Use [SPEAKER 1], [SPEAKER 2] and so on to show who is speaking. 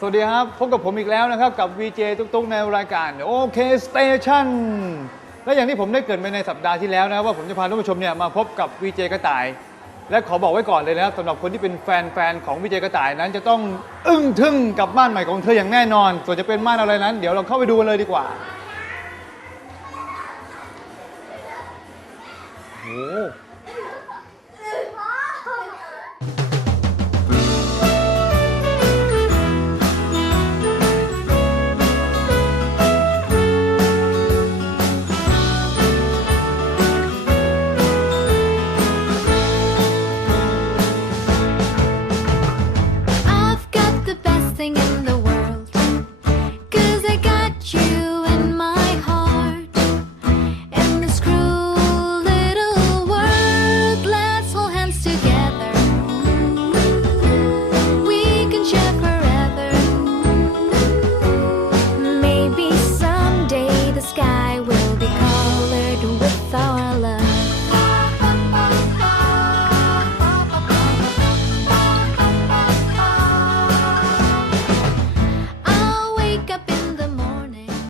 [SPEAKER 1] สวัสดีครับ พบกับผมอีกแล้วนะครับ กับ VJ ตุ๊กๆในรายการโอเคสเตชันและอย่างที่ผมได้เกริดไปในสัปดาห์ที่แล้วนะว่าผมจะพาท่านผู้ชมเนี่ยมาพบกับ VJ กระต่าย และขอบอกไว้ก่อนเลยนะครับสำหรับคนที่เป็นแฟนๆของ VJ กระต่ายนั้นจะต้องอึ้งทึ่งกับบ้านใหม่ของเธออย่างแน่นอน ส่วนจะเป็นบ้านอะไรนั้น เดี๋ยวเราเข้าไปดูกันเลยดีกว่าโอ้
[SPEAKER 2] in the